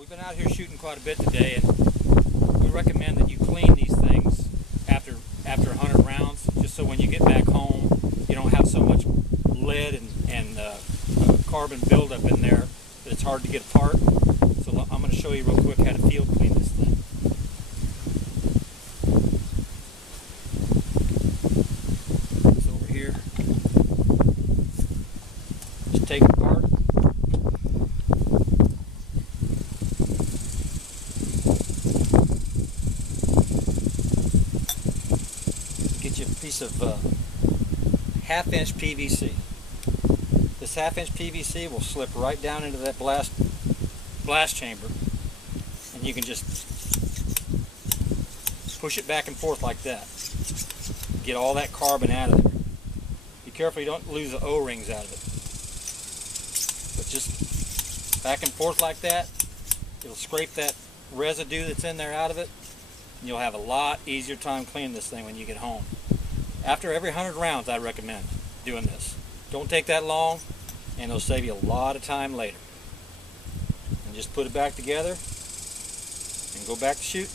We've been out here shooting quite a bit today, and we recommend that you clean these things after 100 rounds, just so when you get back home you don't have so much lead and carbon buildup in there that it's hard to get apart. So I'm going to show you real quick how to field clean this thing. It's over here. Just take it apart. Get you a piece of half-inch PVC. This half-inch PVC will slip right down into that blast chamber, and you can just push it back and forth like that. Get all that carbon out of there. Be careful you don't lose the O-rings out of it. But just back and forth like that, it'll scrape that residue that's in there out of it, and you'll have a lot easier time cleaning this thing when you get home. After every 100 rounds, I recommend doing this. Don't take that long, and it'll save you a lot of time later. And just put it back together and go back to shoot.